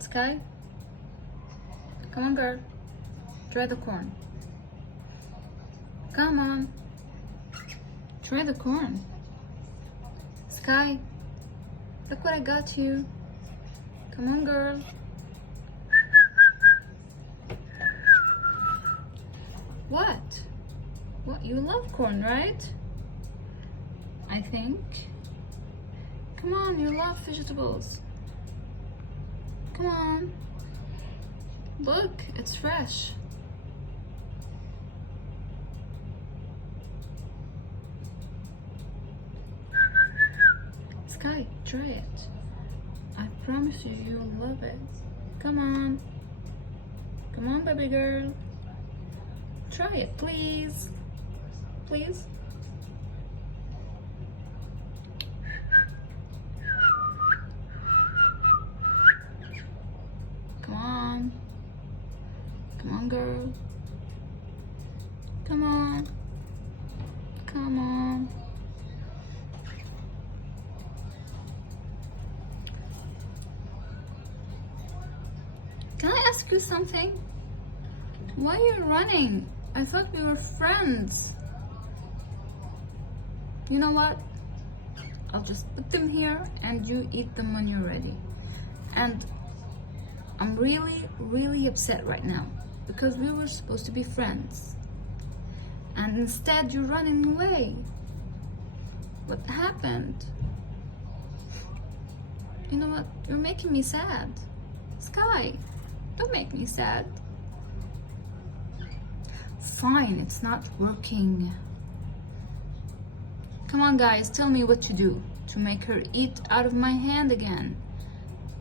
Sky, come on, girl. Try the corn. Come on. Try the corn. Sky, look what I got you. Come on, girl. What? What? You love corn, right? I think. Come on, you love vegetables. Come on. Look, it's fresh. Sky, try it. I promise you, you'll love it. Come on. Come on, baby girl. Try it, please. Please. Come on. Come on, girl. Come on. Come on. Can I ask you something? Why are you running? I thought we were friends. You know what? I'll just put them here and you eat them when you're ready. And I'm really, really upset right now because we were supposed to be friends. And instead you're running away. What happened? You know what? You're making me sad. Sky, don't make me sad. Fine, it's not working. Come on, guys, tell me what to do to make her eat out of my hand again.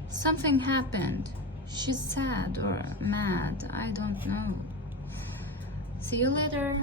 Something happened. She's sad or mad. I don't know. See you later.